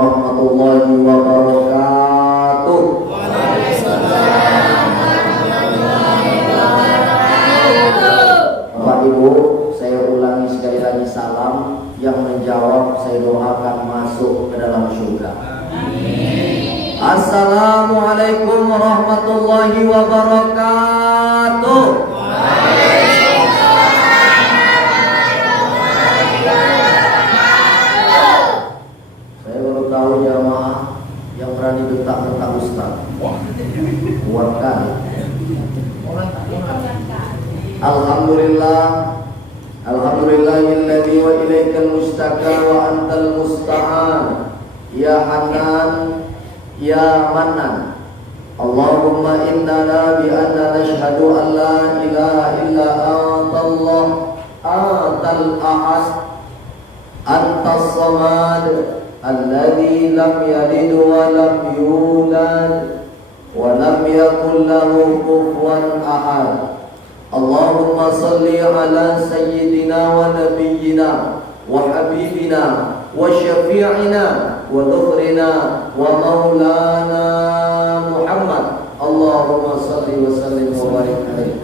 Warahmatullahi wabarakatuh. Waalaikumsalam warahmatullahi wabarakatuh. Bapak Ibu, saya ulangi sekali lagi salam. Yang menjawab saya doakan masuk ke dalam surga. Amin. Assalamualaikum warahmatullahi wabarakatuh. Saya baru tahu jamaah yang berani bentak-bentak Ustaz. Kuat kali. Alhamdulillah, alhamdulillahilladzi wa ilaikal mustaka wa antal musta'an. Ya Hanan, ya Manan. Allahumma innana bi anna nashhadu an la ilaha illa antallah antal ahad antas samad alladzi lam yalid wa lam yulad wa lam yakul lahu kufuwan ahad. Allahumma salli ala sayyidina wa nabiyyina wa habibina wa syafi'ina wa dhukhrina wa maulana Muhammad. Allahumma salli wa sallim wa barik alaihi.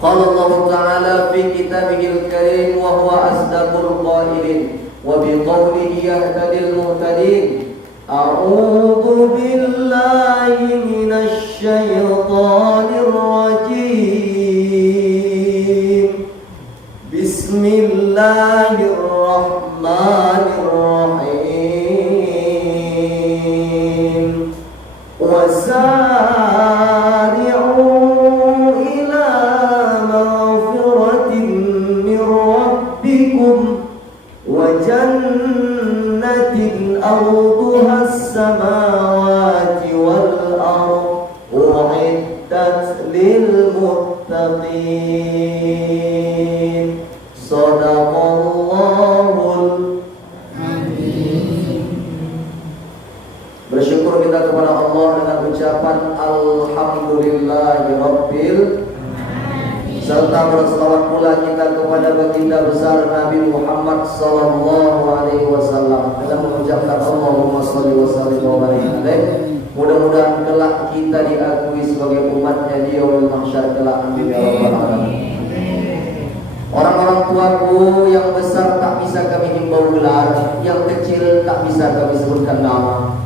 Qala Allah Ta'ala fi kitabihil karim wa huwa asdaqul qailin wa bi qawlihi yahtadil muhtadin. A'udzu billahi minasy syaithanir rajim. Bismillahirrahmanirrahim. Wasari'u ila maghfiratin min rabbikum wa jannatin arduha as-samawati wal ardh u'iddat lil muttaqin. Shadaqallahul amin. Bersyukur kita kepada Allah dengan ucapan Alhamdulillahirabbil alamin. Serta berselawat pula kita kepada baginda besar Nabi Muhammad sallallahu alaihi wasallam dengan mengucapkan Allahumma shalli wa sallim wa barik alaihi. Mudah-mudahan kelak kita diakui sebagai umatnya di yaumul mahsyar kelak, amin ya rabbal alamin. Orang-orang tuaku yang besar tak bisa kami himbau gelar, yang kecil tak bisa kami sebutkan nama.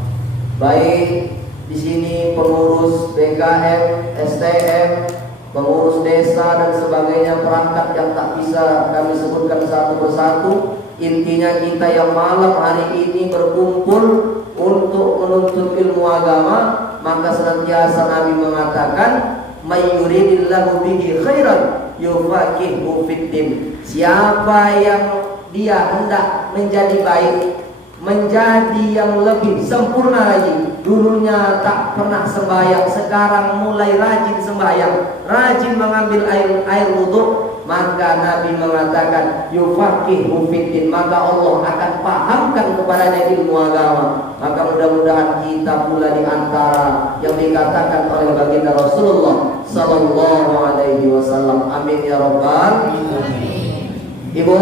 Baik di sini pengurus BKM, STM, pengurus desa dan sebagainya, perangkat yang tak bisa kami sebutkan satu persatu. Intinya kita yang malam hari ini berkumpul untuk menuntut ilmu agama, maka senantiasa Nabi mengatakan, may yuridillahu bihi khairan yufaqihu fiddin. Siapa yang dia hendak menjadi baik, menjadi yang lebih sempurna lagi. Dulunya tak pernah sembahyang, sekarang mulai rajin sembahyang, rajin mengambil air wudu, maka Nabi mengatakan yufaqihu fiddin, maka Allah akan pahamkan kepadanya ilmu agama. Maka mudah-mudahan kita pula di antara yang dikatakan oleh baginda Rasulullah sallallahu alaihi wasallam, amin ya rabbal alamin. Ibu,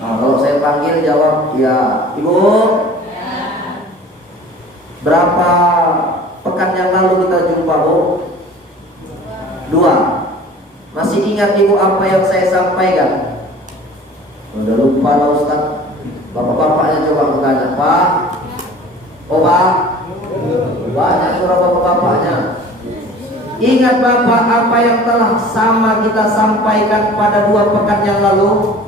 kalau saya panggil jawab ya. Ibu, ya. Berapa pekan yang lalu kita jumpa, Bu? 2. Masih ingat Ibu apa yang saya sampaikan? Udah lupa lah Ustaz. Bapak-bapaknya coba bertanya, Pak. Oh Pak, banyak surah bapak-bapaknya. Ingat Bapak apa yang telah sama kita sampaikan pada 2 pekan yang lalu?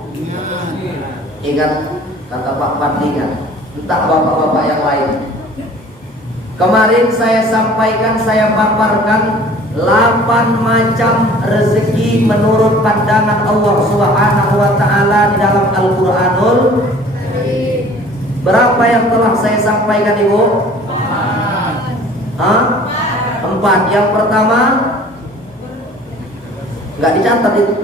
Ingat, kata Pak Fadlinya, entah bapak-bapak yang lain. Kemarin saya sampaikan, saya paparkan 8 macam rezeki menurut pandangan Allah Subhanahu wa Ta'ala di dalam Al-Quranul. Berapa yang telah saya sampaikan, Ibu? 4. Yang pertama nggak dicatat itu.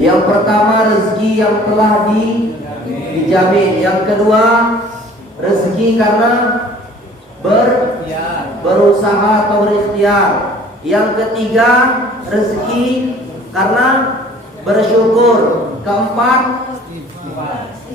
Yang pertama rezeki yang telah dijamin. Yang kedua rezeki karena berusaha atau berikhtiar. Yang ketiga rezeki karena bersyukur. Keempat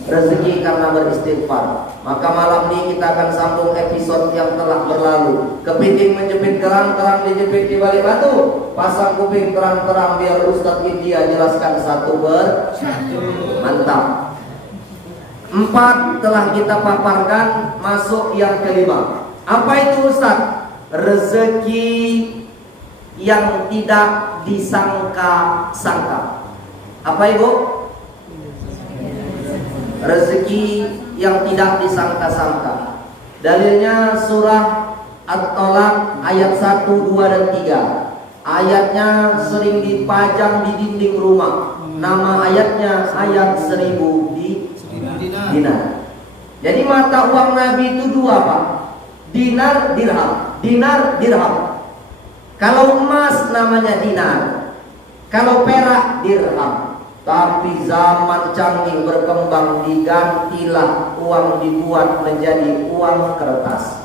rezeki karena beristighfar. Maka malam ini kita akan sambung episode yang telah berlalu. Kepiting menjepit kerang, kerang dijepit di balik batu. Pasang kuping terang-terang biar Ustadz India jelaskan satu persatu. Mantap. 4 telah kita paparkan, masuk yang kelima. Apa itu Ustadz? Rezeki yang tidak disangka-sangka. Apa Ibu? Rezeki yang tidak disangka-sangka. Dalilnya surah At-Tolak ayat 1, 2, dan 3. Ayatnya sering dipajang di dinding rumah. Nama ayatnya ayat 1000 dinar. Jadi mata uang Nabi itu 2 Pak. Dinar, dirham. Dinar, dirham. Kalau emas namanya dinar. Kalau perak, dirham. Tapi zaman canggih berkembang, digantilah uang dibuat menjadi uang kertas.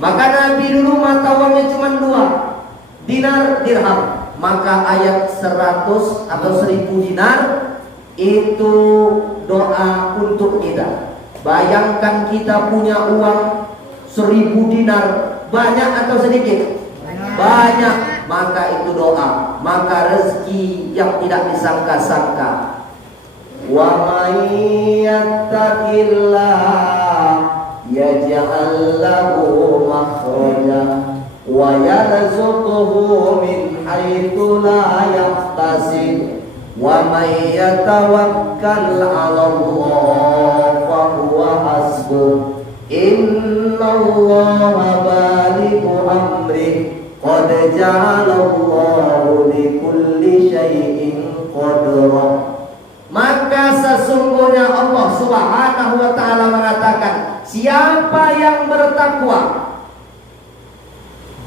Maka Nabi dulu mata uangnya cuma 2, dinar, dirham. Maka ayat 100 atau 1000 dinar itu doa untuk kita. Bayangkan kita punya uang 1000 dinar, banyak atau sedikit? Banyak. Maka itu doa, maka rezeki yang tidak disangka-sangka. Wa may yattaqillah yaj'al lahu makhraja wa yarzuqhu min haitsu la yahtasib wa may yatawakkal 'ala Allah fa huwa hasbuh innallaha balighu amrihi qad ja'alallahu likulli syai'in qadra. Maka sesungguhnya Allah Subhanahu wa taala mengatakan, siapa yang bertakwa?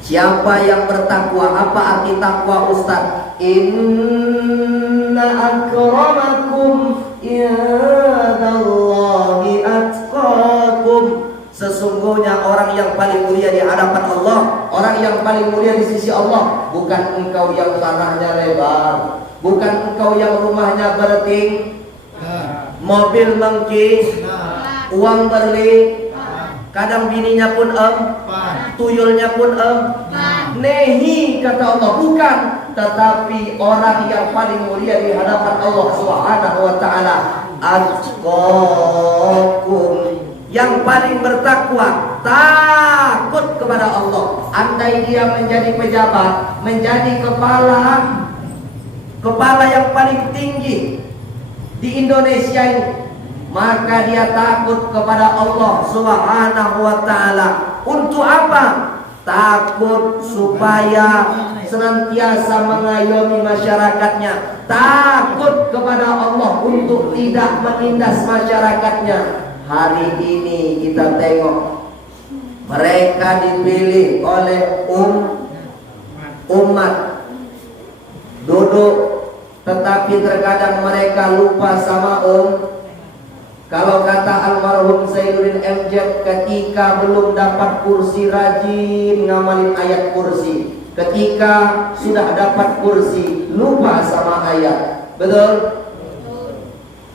Siapa yang bertakwa? Apa arti takwa Ustaz? Inna akramakum indallahi atqakum. Sesungguhnya orang yang paling mulia di hadapan Allah, orang yang paling mulia di sisi Allah, bukan engkau yang tanahnya lebar, bukan engkau yang rumahnya berting, mobil mengkis, uang berli, kadang bininya pun tuyulnya pun nehi kata Allah, bukan. Tetapi orang yang paling mulia di hadapan Allah Subhanahu wa taala, atqakum, yang paling bertakwa, takut kepada Allah. Andai dia menjadi pejabat, menjadi kepala yang paling tinggi di Indonesia ini, maka dia takut kepada Allah Subhanahu wa taala. Untuk apa? Takut supaya senantiasa mengayomi masyarakatnya, takut kepada Allah untuk tidak menindas masyarakatnya. Hari ini kita tengok mereka dipilih oleh umat duduk, tetapi terkadang mereka lupa sama Kalau kata almarhum Zainuddin MZ, ketika belum dapat kursi rajin ngamalin ayat kursi, ketika sudah dapat kursi lupa sama ayat. Betul?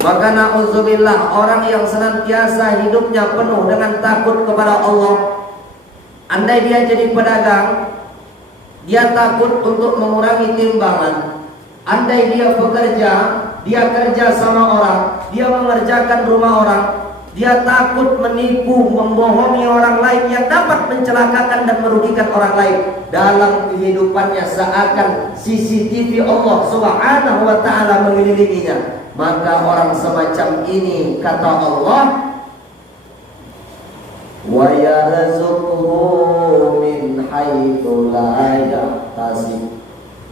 Maka na'udzubillah, orang yang senantiasa hidupnya penuh dengan takut kepada Allah, andai dia jadi pedagang, dia takut untuk mengurangi timbangan. Andai dia bekerja, dia kerja sama orang, dia mengerjakan rumah orang, dia takut menipu, membohongi orang lain yang dapat mencelakakan dan merugikan orang lain. Dalam kehidupannya seakan CCTV Allah Subhanahu wa taala mengelilinginya. Maka orang semacam ini, kata Allah, wa yarzuqhu min haitsu la yahtasib.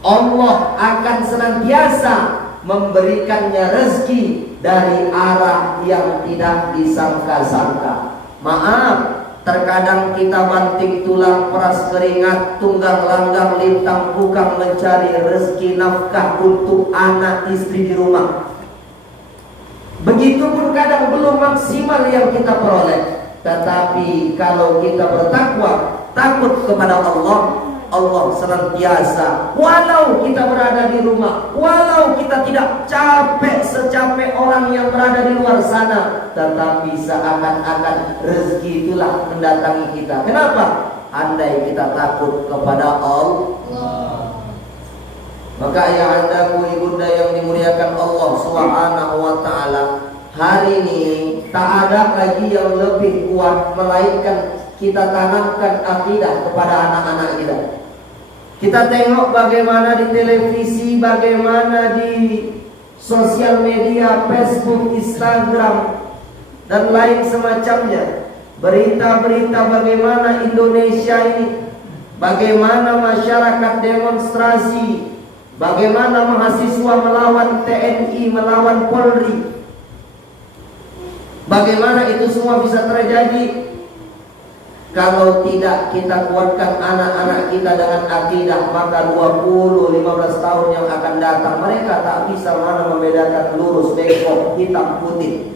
Allah akan senantiasa memberikannya rezeki dari arah yang tidak disangka-sangka. Maaf, terkadang kita banting tulang, peras keringat, tunggang langgang, lintang pukang mencari rezeki nafkah untuk anak istri di rumah. Begitupun kadang belum maksimal yang kita peroleh. Tetapi kalau kita bertakwa, takut kepada Allah, Allah senantiasa, walau kita berada di rumah, walau kita tidak capek secapek orang yang berada di luar sana, tetapi seakan-akan rezeki itulah mendatangi kita. Kenapa? Andai kita takut kepada Allah. Maka ayahandaku ibunda yang dimuliakan Allah Subhanahu wa taala, hari ini tak ada lagi yang lebih kuat melainkan kita tanamkan akidah kepada anak-anak kita. Kita tengok bagaimana di televisi, bagaimana di sosial media, Facebook, Instagram, dan lain semacamnya. Berita-berita bagaimana Indonesia ini, bagaimana masyarakat demonstrasi, bagaimana mahasiswa melawan TNI, melawan Polri. Bagaimana itu semua bisa terjadi? Kalau tidak kita kuatkan anak-anak kita dengan akidah, maka 20-15 tahun yang akan datang mereka tak bisa mana membedakan lurus, bengkok, hitam, putih.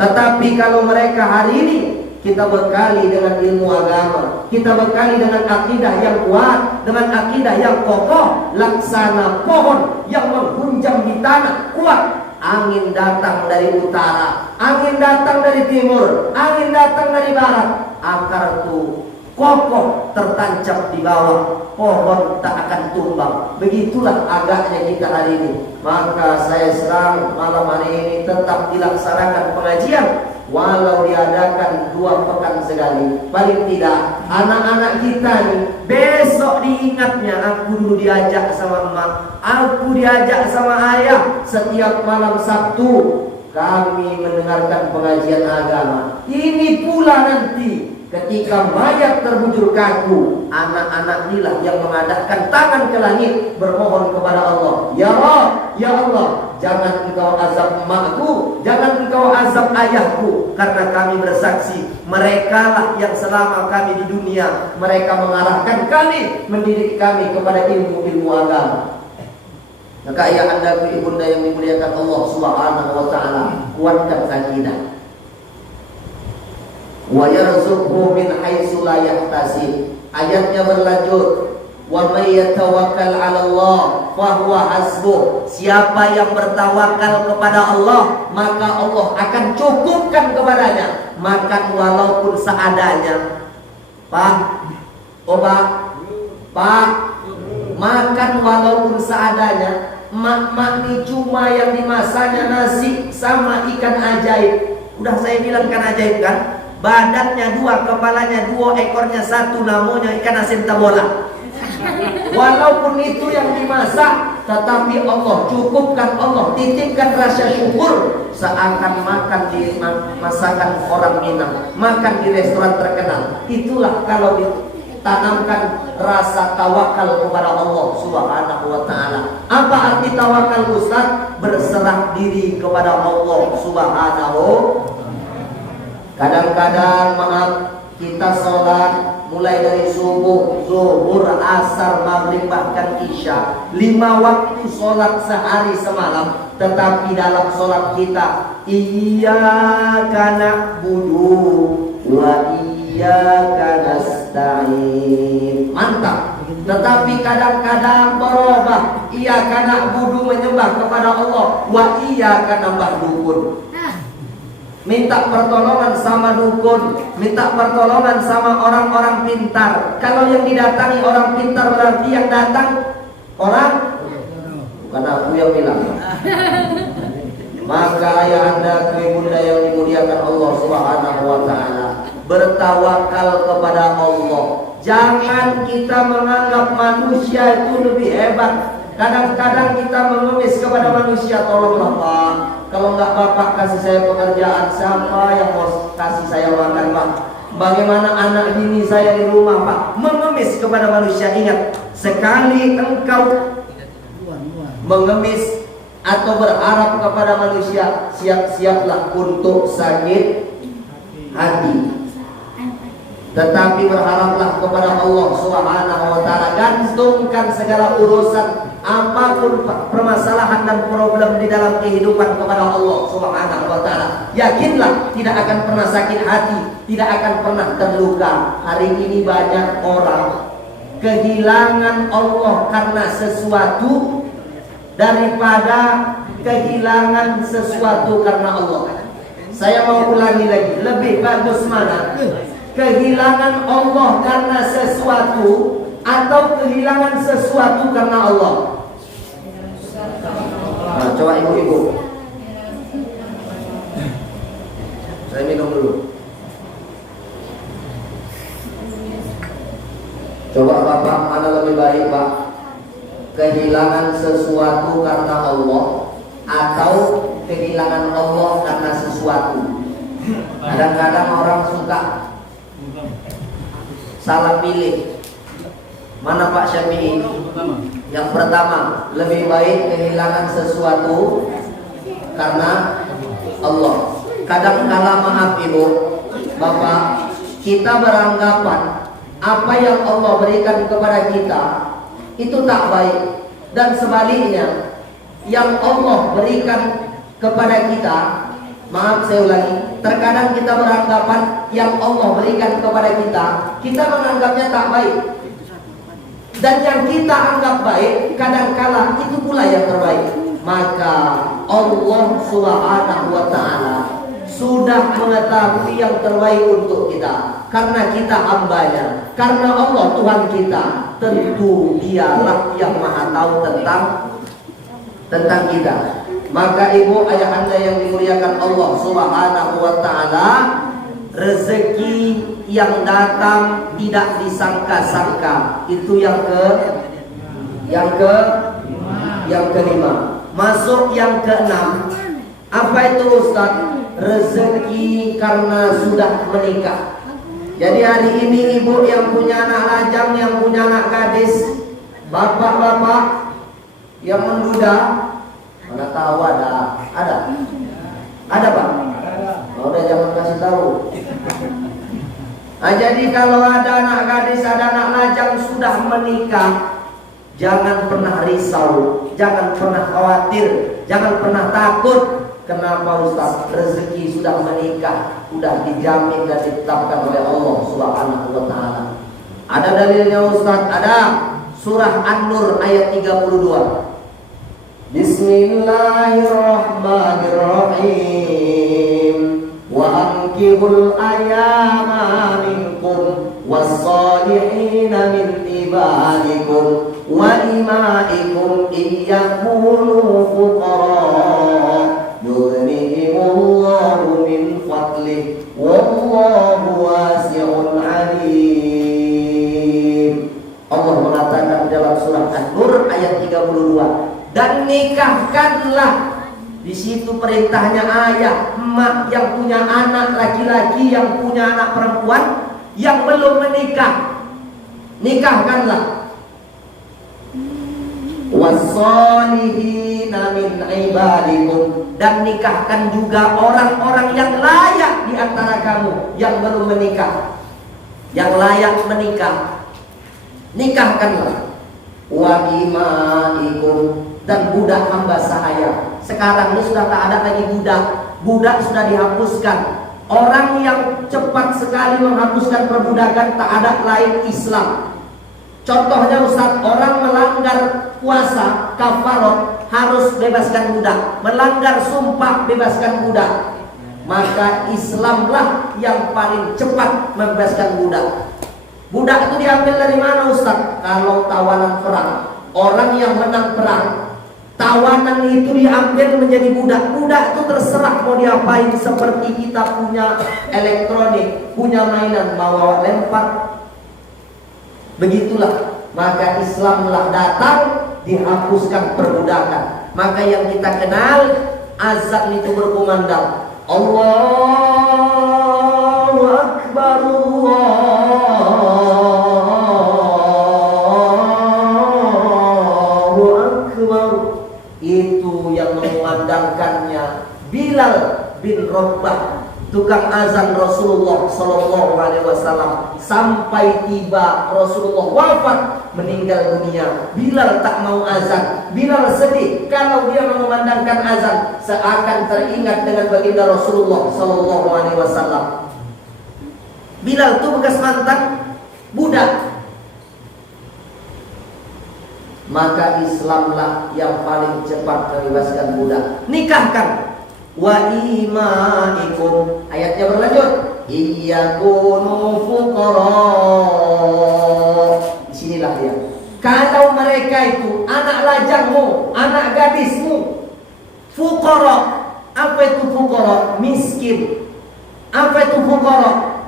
Tetapi kalau mereka hari ini kita bekali dengan ilmu agama, kita bekali dengan akidah yang kuat, dengan akidah yang kokoh, laksana pohon yang menghunjam di tanah, kuat. Angin datang dari utara, angin datang dari timur, angin datang dari barat, akar itu kokoh tertancap di bawah, pohon tak akan tumbang. Begitulah agaknya kita hari ini. Maka saya serang malam hari ini tetap dilaksanakan pengajian, walau diadakan 2 pekan sekali. Paling tidak anak-anak kita nih besok diingatnya, aku dulu diajak sama emak, aku diajak sama ayah setiap malam Sabtu kami mendengarkan pengajian agama. Ini pula nanti ketika mayat terbujur kaku, anak-anak inilah yang mengadakan tangan ke langit bermohon kepada Allah, ya Allah, ya Allah, jangan engkau azab emakku, jangan engkau azab ayahku, karena kami bersaksi mereka lah yang selama kami di dunia mereka mengarahkan kami, mendidik kami kepada ilmu-ilmu agama. Maka ayahandaku ibunda yang dimuliakan Allah Subhanahu wa taala, kuatkan akidah. Wa yarzuqhu min haitsu la yahtasib. Ayatnya berlanjut, wa may yatawakkal 'ala Allah fa huwa hasbuh. Siapa yang bertawakal kepada Allah, maka Allah akan cukupkan kepadanya. Makan walaupun seadanya. Pak, Pak, makan walaupun seadanya. Mak-mak ini cuma yang dimasaknya nasi sama ikan ajaib. Udah saya bilang kan ajaib kan? Badannya 2, kepalanya 2, ekornya 1, namanya ikan asin tabola. Walaupun itu yang dimasak, tetapi Allah cukupkan, Allah titipkan rasa syukur. Seakan makan di masakan orang Minang, makan di restoran terkenal. Itulah kalau ditanamkan rasa tawakal kepada Allah Subhanahu wa taala. Apa arti tawakal, Ustaz? Berserah diri kepada Allah Subhanahu. Kadang-kadang maaf, kita sholat mulai dari subuh, zuhur, asar, maghrib, bahkan isya, 5 waktu sholat sehari semalam. Tetapi dalam sholat kita, iyyaka na'budu wa iyyaka nasta'in. Mantap. Tetapi kadang-kadang berubah, iyyaka na'budu menyembah kepada Allah, wa iyyaka nambah dukun. Minta pertolongan sama dukun, minta pertolongan sama orang-orang pintar. Kalau yang didatangi orang pintar berarti yang datang orang, bukan aku yang bilang. Maka ayahanda ibunda yang dimuliakan Allah Subhanahu wa taala, bertawakal kepada Allah. Jangan kita menganggap manusia itu lebih hebat. Kadang-kadang kita mengemis kepada manusia, tolonglah Pak, kalau enggak Bapak kasih saya pekerjaan, siapa yang mau kasih saya makan Pak? Bagaimana anak bini saya di rumah Pak? Mengemis kepada manusia. Ingat, sekali engkau mengemis atau berharap kepada manusia, siap-siaplah untuk sakit hati. Tetapi berharaplah kepada Allah Subhanahu wa taala. Gantungkan segala urusan, apapun permasalahan dan problem di dalam kehidupan kepada Allah Subhanahu wa taala. Yakinlah tidak akan pernah sakit hati, tidak akan pernah terluka. Hari ini banyak orang kehilangan Allah karena sesuatu daripada kehilangan sesuatu karena Allah. Saya mau ulangi lagi, lebih bagus mana? Kehilangan Allah karena sesuatu atau kehilangan sesuatu karena Allah? Nah, coba ibu-ibu. Saya minum dulu. Coba Bapak, mana lebih baik Pak? Kehilangan sesuatu karena Allah atau kehilangan Allah karena sesuatu? Kadang-kadang orang suka salah pilih. Mana Pak Syafi'i? Yang pertama, lebih baik kehilangan sesuatu karena Allah. Kadang-kala maaf Ibu, Bapak, kita beranggapan apa yang Allah berikan kepada kita itu tak baik, dan sebaliknya yang Allah berikan kepada kita, maaf saya ulangi, terkadang kita beranggapan yang Allah berikan kepada kita menganggapnya tak baik, dan yang kita anggap baik kadang-kala itu pula yang terbaik. Maka Allah Subhanahu wa ta'ala sudah mengetahui yang terbaik untuk kita, karena kita hambanya, karena Allah Tuhan kita, tentu dialah yang maha tahu tentang kita. Maka ibu ayah anda yang dimuliakan Allah Subhanahu wa ta'ala, rezeki yang datang tidak disangka-sangka, itu yang kelima. Masuk yang keenam. Apa itu Ustaz? Rezeki karena sudah menikah. Jadi hari ini ibu yang punya anak lajang, yang punya anak gadis, bapak-bapak yang menduda, mana tahu ada Pak? Udah jangan kasih tahu. Nah, jadi kalau ada anak gadis, ada anak lajang sudah menikah, jangan pernah risau, jangan pernah khawatir, jangan pernah takut. Kenapa Ustaz? Rezeki sudah menikah, sudah dijamin dan ditetapkan oleh Allah Subhanahu wa ta'ala. Ada dalilnya Ustaz? Ada. Surah An-Nur ayat 32. Bismillahirrahmanirrahim. Wa ankihul ayama minkum was-salihina min ibadikum wa imaikum iyakunu fuqara yughnihimullahu min fadlih wallahu wasi'un alim. Allah mengatakan dalam surah An-Nur ayat 32, dan nikahkanlah. Di situ perintahnya ayah, emak yang punya anak laki-laki, yang punya anak perempuan, yang belum menikah, nikahkanlah. Wassolihina min ibadikum, dan nikahkan juga orang-orang yang layak di antara kamu yang belum menikah, yang layak menikah, nikahkanlah. Wa imaikum, dan budak hamba sahaya. Sekarang ini sudah tak ada lagi budak sudah dihapuskan. Orang yang cepat sekali menghapuskan perbudakan tak ada lain Islam. Contohnya Ustaz, orang melanggar puasa kafarot harus bebaskan budak, melanggar sumpah bebaskan budak. Maka Islamlah yang paling cepat membebaskan budak. Budak itu diambil dari mana Ustaz? Kalau tawanan perang, orang yang menang perang, tawanan itu diambil menjadi budak. Budak itu terserah mau diapain, seperti kita punya elektronik, punya mainan, mau lempar. Begitulah. Maka Islamlah datang dihapuskan perbudakan. Maka yang kita kenal azan itu berkumandang, Allahu Akbar, Allahu Akbar. Itu yang mengumandangkannya Bilal bin Rabah, tukang azan Rasulullah Sallallahu Alaihi Wasallam. Sampai tiba Rasulullah wafat, meninggal dunia, Bilal tak mau azan. Bilal sedih kalau dia mengumandangkan azan, seakan teringat dengan baginda Rasulullah Sallallahu Alaihi Wasallam. Bilal itu bekas mantan budak. maka Islamlah yang paling cepat membebaskan budak. Nikahkan. Wa imaikum. Ayatnya berlanjut. Iyakunu fuqara. Disinilah dia. Kalau mereka itu anak lajangmu, anak gadismu, fuqara. Apa itu fuqara? Miskin. Apa itu fuqara?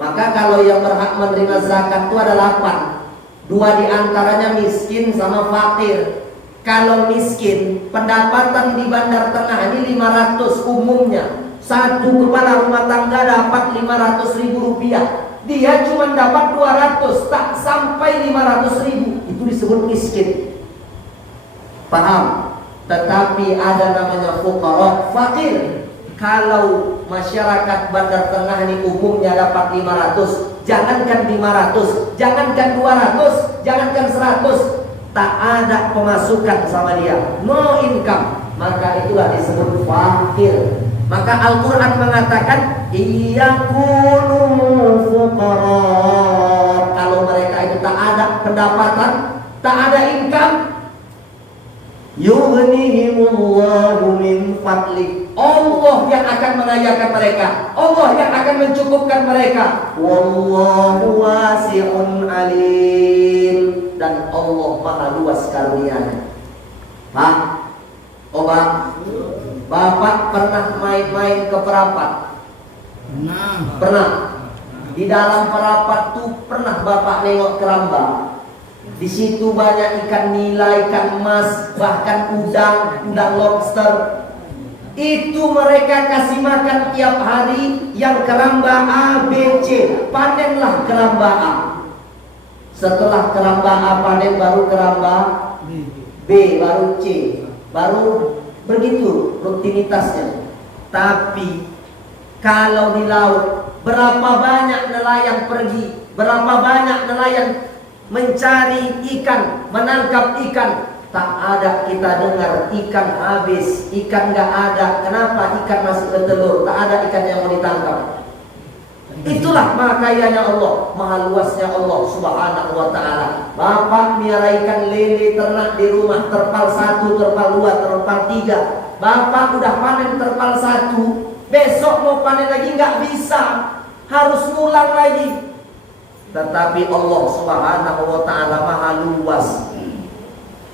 Maka kalau yang berhak menerima zakat itu ada 8. 2 diantaranya miskin sama fakir. Kalau miskin, pendapatan di Bandar Tengah ini 500 umumnya. Satu kepala rumah tangga dapat 500.000 rupiah. Dia cuma dapat 200, tak sampai 500.000. Itu disebut miskin. Paham? Tetapi ada namanya fuqara, fakir. Kalau masyarakat Bandar Tengah ini umumnya dapat 500, jangankan 500, jangankan 200, jangankan 100, tak ada pemasukan sama dia, no income, maka itulah disebut fakir. Maka Al-Quran mengatakan iyakunu fuqara. Kalau mereka itu tak ada pendapatan, tak ada income, yughnihimullahu min fadli. Allah yang akan mengayakan mereka, Allah yang akan mencukupkan mereka. Wallahu wasi'un alim. Dan Allah maha luas karunia-Nya. Pak, Bapak pernah main-main ke Perapat? Pernah. Di dalam Perapat tuh pernah Bapak nengok keramba. Di situ banyak ikan nila, ikan emas, bahkan udang lobster. Itu mereka kasih makan tiap hari yang keramba A, B, C. Panenlah keramba A. Setelah keramba A panen baru keramba B, baru C, baru begitu rutinitasnya. Tapi kalau di laut, berapa banyak nelayan pergi, berapa banyak nelayan mencari ikan, menangkap ikan, tak ada kita dengar ikan habis, ikan gak ada. Kenapa? Ikan masih bertelur, tak ada ikan yang mau ditangkap. Itulah maha kayanya Allah, maha luasnya Allah subhanahu wa ta'ala. Bapak miara ikan lele ternak di rumah, terpal 1, terpal 2, terpal 3. Bapak udah panen terpal 1, besok mau panen lagi nggak bisa, harus ngulang lagi. Tetapi Allah subhanahu wa ta'ala maha luas.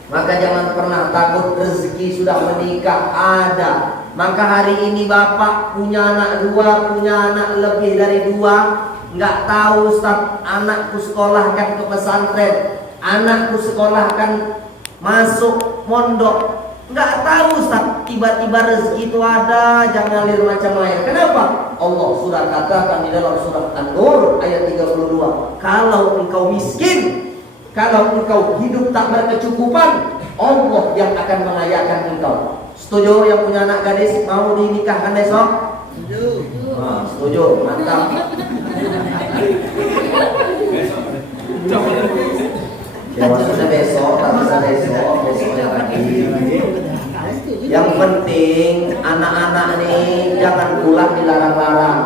Maka jangan pernah takut rezeki sudah menikah ada. Maka hari ini Bapak punya anak 2, punya anak lebih dari 2, nggak tahu Ustaz, anakku sekolahkan ke pesantren, anakku sekolahkan masuk mondok, nggak tahu Ustaz. Tiba-tiba rezeki itu ada, jangan ngalir macam air. Kenapa? Allah sudah katakan di dalam surah An-Nur ayat 32, kalau engkau miskin, kalau engkau hidup tak berkecukupan, Allah yang akan mengayakan engkau. Setuju yang punya anak gadis mau dinikahkan besok? Setuju. Setuju, mantap. Ya maksudnya besok, tak bisa besoknya lagi. Yang penting anak-anak nih jangan pulang dilarang-larang.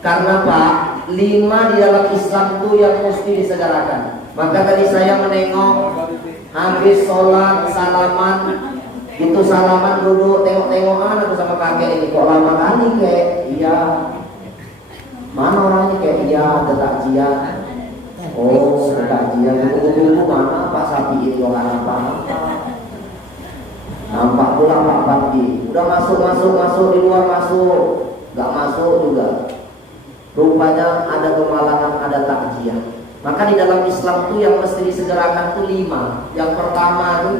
Karena Pak, 5 di dalam Islam itu yang mesti disegerakan. Maka tadi saya menengok habis sholat salaman, itu salaman duduk tengok-tengokan aku sama kakek ini, kok lama kali kek? Iya. Mana orangnya kek? Iya, ada takjian. Oh, ada takjian. Tunggu mana Pak Sapi ini orang apa? Nampak pula Pak Bakti. Udah masuk di luar masuk, nggak masuk juga. Rupanya ada kemalangan, ada takjian. Maka di dalam Islam itu yang mesti disegerakan itu 5. Yang pertama itu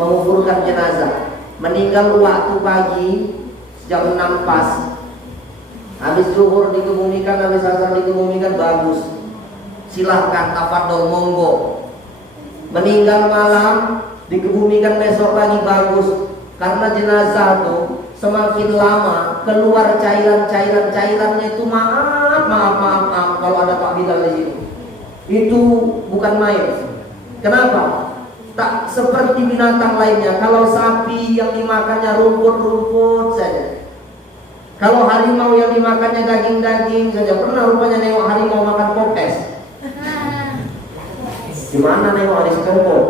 menguburkan jenazah. Meninggal waktu pagi jam 6 pas. Habis zuhur dikebumikan, habis asar dikebumikan, bagus. Silahkan tafadhol monggo. Meninggal malam dikebumikan besok pagi, bagus. Karena jenazah tuh semakin lama keluar cairannya itu maaf kalau ada Pak Bilal di sini. Itu bukan main. Kenapa? Tak seperti binatang lainnya. Kalau sapi yang dimakannya rumput-rumput saja. Kalau harimau yang dimakannya daging-daging saja. Pernah rupanya nengok harimau makan popes. Gimana nengok hari sekongkol?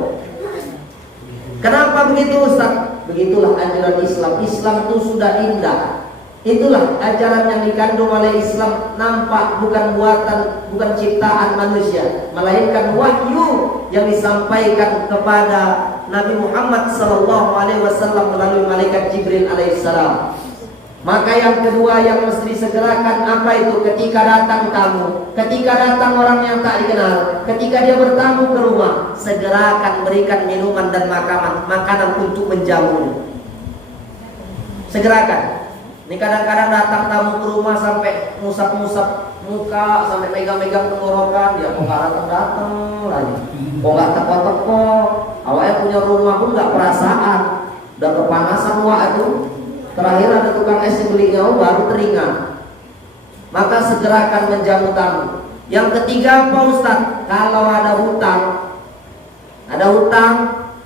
Kenapa begitu Ustaz? Begitulah ajaran Islam. Islam itu sudah indah. Itulah ajaran yang dikandung oleh Islam, nampak bukan buatan, bukan ciptaan manusia, melainkan wahyu yang disampaikan kepada Nabi Muhammad SAW melalui malaikat Jibril alaihissalam. Maka yang kedua yang mesti disegerakan apa itu? Ketika datang tamu, ketika datang orang yang tak dikenal, ketika dia bertamu ke rumah, segerakan berikan minuman dan makanan untuk menjamunya. Segerakan. Ini kadang-kadang datang tamu ke rumah sampai ngusap-ngusap muka, sampai megang-megang tenggorokan, dia kok nggak datang-datang lagi, kok nggak teko-teko. Awalnya punya rumah pun nggak perasaan, udah kepanasan wah itu. Terakhir ada tukang es yang belinya, baru teringat. Maka segerakan menjamu tamu. Yang ketiga apa Ustaz? Kalau ada hutang,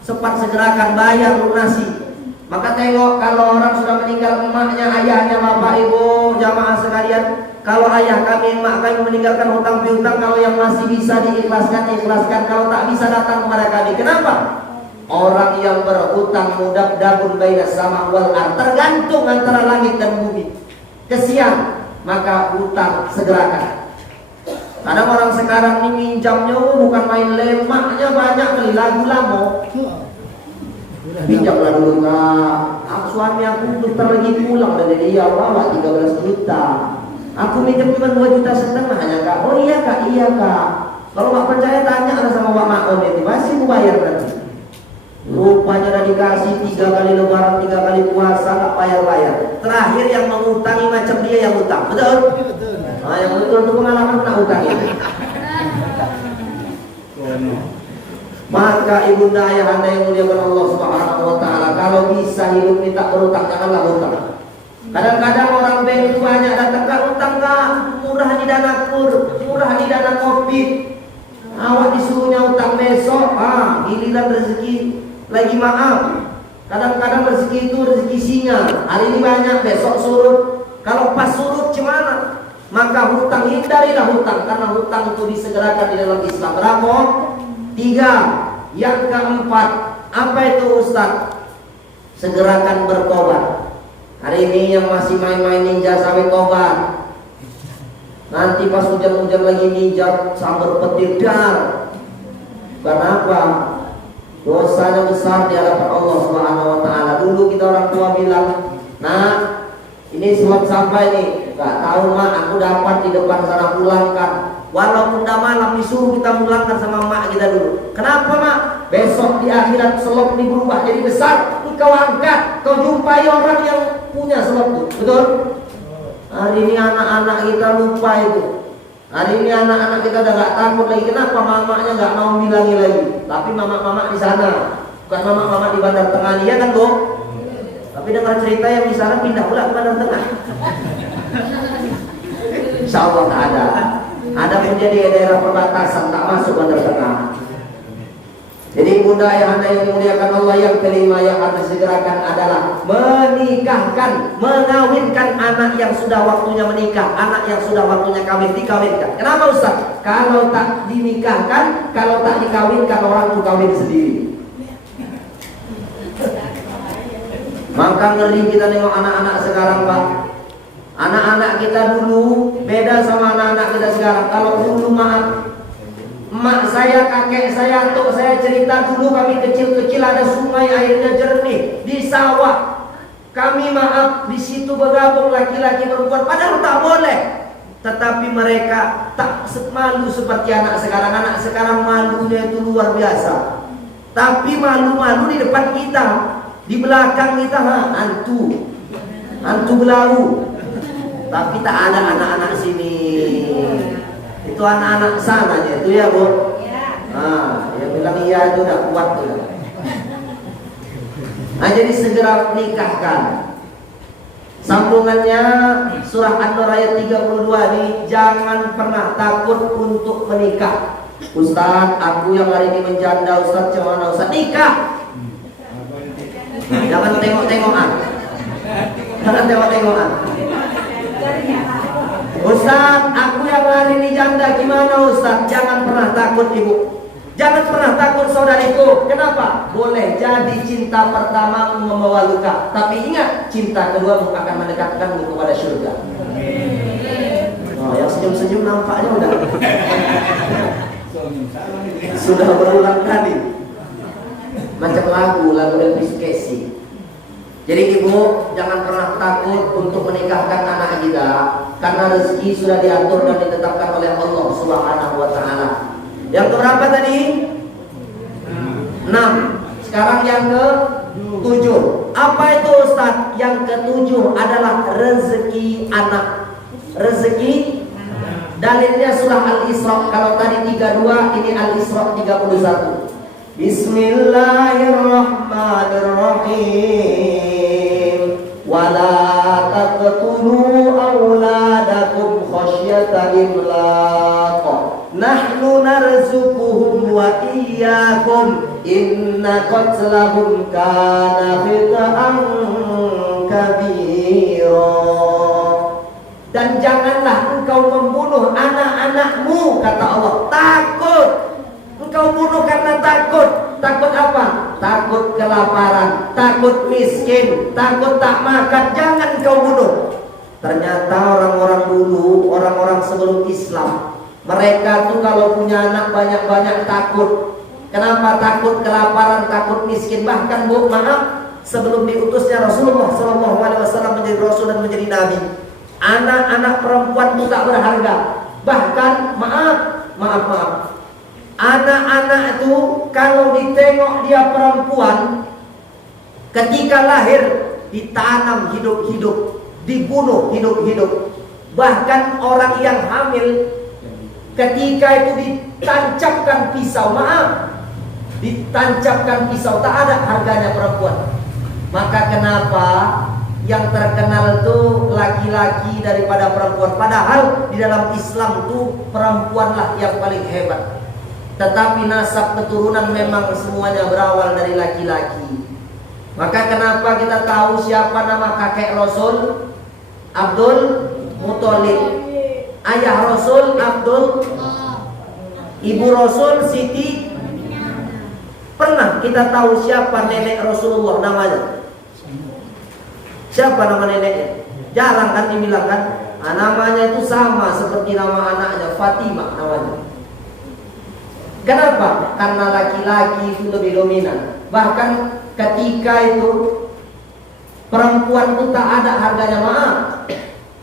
cepat segerakan bayar lunasi. Maka tengok kalau orang sudah meninggal, emaknya, ayahnya, bapak, ibu, jamaah sekalian, kalau ayah kami, emak kami meninggalkan hutang piutang, kalau yang masih bisa diikhlaskan, ikhlaskan. Kalau tak bisa datang kepada kami. Kenapa? Orang yang berhutang mudabdabun baina sama wal ard, tergantung antara langit dan bumi. Kesian, maka hutang segerakan. Kadang orang sekarang ini minjamnya bukan main lemaknya banyak kali, lagu lama. Pinjamlah dulu kak, suami aku bentar lagi pulang dari dia bawa 13 juta. Aku minjam cuma 2,5 juta hanya kak. Oh iya kak, iya kak. Kalau nggak percaya tanya ada sama Pak Makon itu, pasti aku bayar nanti. Rupanya udah dikasih 3 kali lebaran, 3 kali puasa, nggak bayar-bayar. Terakhir yang mengutangi macam dia yang utang, betul? Nah, yang betul itu pengalaman kena utang ini. Maka ibunda ayah anda yang muliakan Allah Subhanahu wa taala, kalau bisa hidup minta berutang, janganlah utang. Kadang-kadang orang bank itu banyak datang, "Kak, utang Kak, murah di Danakur, murah di Dana Covid." Awak disuruhnya utang besok, giliran rezeki lagi maaf. Kadang-kadang rezeki itu rezeki sinyal. Hari ini banyak, besok surut. Kalau pas surut gimana? Maka hutang, hindarilah hutang, karena hutang itu disegerakan di dalam Islam. Berapa? 3. Yang keempat, apa itu Ustaz? Segerakan bertobat. Hari ini yang masih main-main ninja sampai tobat. Nanti pas hujan-hujan lagi ninja sambar petir dar. Kenapa? Dosanya besar di hadapan Allah Subhanahu wa taala. Dulu kita orang tua bilang, "Nah, ini surat sampai nih." Gak tahu mak, aku dapat di depan sana, pulangkan. Walaupun udah malam disuruh kita pulangkan sama mak kita dulu. Kenapa mak? Besok di akhirat selop ini berubah jadi besar. Kau angkat, kau jumpai orang yang punya selop itu. Betul? Hari ini anak-anak kita lupa itu. Hari ini anak-anak kita udah gak takut lagi. Kenapa mamanya gak mau bilangi lagi? Tapi mama-mama di sana, bukan mama-mama di Bandar Tengah, iya kan Bu? Tapi dengar cerita yang di sana pindah pula ke Bandar Tengah. Insya Allah tak ada. Ada pun jadi daerah perbatasan, tak masuk Bandar Tengah. Jadi bunda yang anda yang dimuliakan Allah, yang kelima yang harus disegerakan adalah menikahkan, mengawinkan anak yang sudah waktunya menikah, anak yang sudah waktunya kawin, dikawinkan. Kenapa Ustaz? Kalau tak dinikahkan, kalau tak dikawinkan, orang itu kawin sendiri. Maka ngeri kita nengok anak-anak sekarang Pak. Anak-anak kita dulu beda sama anak-anak kita sekarang. Kalau dulu maaf, emak saya, kakek saya, atuk saya cerita dulu kami kecil-kecil ada sungai airnya jernih di sawah. Kami maaf di situ bergabung laki-laki perempuan, padahal tak boleh. Tetapi mereka tak malu seperti anak sekarang. Anak sekarang malunya itu luar biasa. Tapi malu-malu di depan kita, di belakang kita hantu belau. Tapi tak ada anak-anak sini. Itu anak-anak sana aja itu ya Bu. Yang bilang iya itu udah kuat tuh. Nah jadi segera nikahkan. Sambungannya surah An-Nur ayat 32 ini, jangan pernah takut untuk menikah. Ustaz, aku yang hari ini menjanda, Ustaz cuman Ustaz nikah. Jangan tengok-tengokan. Jangan tengok-tengokan. Ustaz, aku yang hari ini janda, gimana Ustaz? Jangan pernah takut ibu. Jangan pernah takut saudariku. Kenapa? Boleh jadi cinta pertama membawa luka, tapi ingat, cinta kedua akan mendekatkanmu kepada surga. Oh, yang senyum-senyum nampaknya sudah berulang kali. Macam lagu Elvis Presley. Jadi ibu, jangan pernah takut untuk menikahkan anak kita, karena rezeki sudah diatur dan ditetapkan oleh Allah Subhanahu wa taala. Yang keberapa tadi? 6. Sekarang yang ke-7. Apa itu Ustaz? Yang ke-7 adalah rezeki anak. Rezeki dalilnya surah Al-Isra. Kalau tadi 32, ini Al-Isra 31. Bismillahirrahmanirrahim. Wala taqtulu auladakum khasyata imlaq. Nahnu narzuquhum wa iyyakum. Inna qatlahum kana khita'an kabira. Dan janganlah engkau membunuh anak-anakmu, kata Allah. Takut. Engkau bunuh karena takut. Takut apa? Takut kelaparan, takut miskin, takut tak makan. Jangan engkau bunuh. Ternyata orang-orang dulu, orang-orang sebelum Islam, mereka tuh kalau punya anak banyak-banyak takut. Kenapa? Takut kelaparan, takut miskin. Bahkan Bu, maaf, sebelum diutusnya Rasulullah SAW menjadi Rasul dan menjadi Nabi, anak-anak perempuan itu tak berharga. Bahkan maaf, anak-anak itu kalau ditengok dia perempuan, ketika lahir ditanam hidup-hidup, dibunuh hidup-hidup. Bahkan orang yang hamil ketika itu ditancapkan pisau, ditancapkan pisau, tak ada harganya perempuan. Maka kenapa yang terkenal tuh laki-laki daripada perempuan? Padahal di dalam Islam tuh perempuanlah yang paling hebat. Tetapi nasab keturunan memang semuanya berawal dari laki-laki. Maka kenapa kita tahu siapa nama kakek Rasul? Abdul Muthalib. Ayah Rasul Abdul. Ibu Rasul Siti. Pernah kita tahu siapa nenek Rasulullah namanya? Siapa nama neneknya? Jarang kan dibilang kan? Namanya itu sama seperti nama anaknya, Fatimah namanya. Kenapa? Karena laki-laki itu lebih dominan. Bahkan ketika itu perempuan itu tak ada harganya,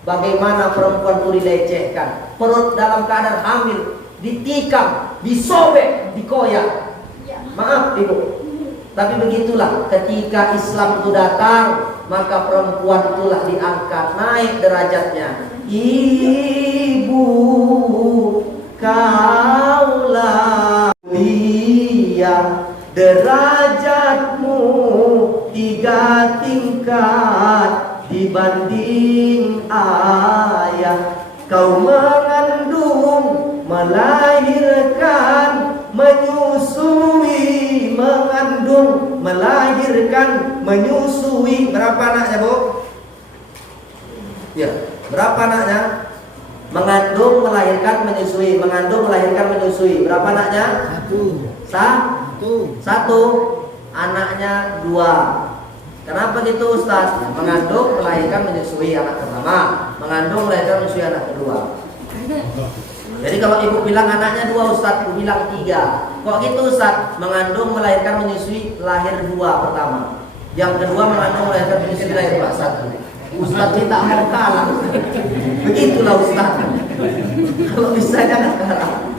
Bagaimana perempuan itu dilecehkan? Perut dalam keadaan hamil ditikam, disobek, dikoyak. Maaf ibu, tapi begitulah ketika Islam itu datang, maka perempuan itulah diangkat, naik derajatnya. Ibu kaulah mulia, derajatmu 3 tingkat dibanding ayah. Kau mengandung, melahirkan, menyusui, mengandung, melahirkan, menyusui. Berapa anaknya, Bu? Ya, berapa anaknya? Mengandung, melahirkan, menyusui. Mengandung, melahirkan, menyusui. Berapa anaknya? 1. Anaknya 2. Kenapa gitu Ustaz? Mengandung, melahirkan, menyusui anak pertama. Mengandung, melahirkan, menyusui anak kedua. Jadi kalau ibu bilang anaknya 2 Ustaz, ibu bilang 3. Kok gitu Ustaz? Mengandung, melahirkan, menyusui, lahir 2 pertama. Yang kedua mengandung, melahirkan, menyusui, lahir 1. Ustaz kita mau kalah. Begitulah Ustaz. Kalau bisa jangan kalah.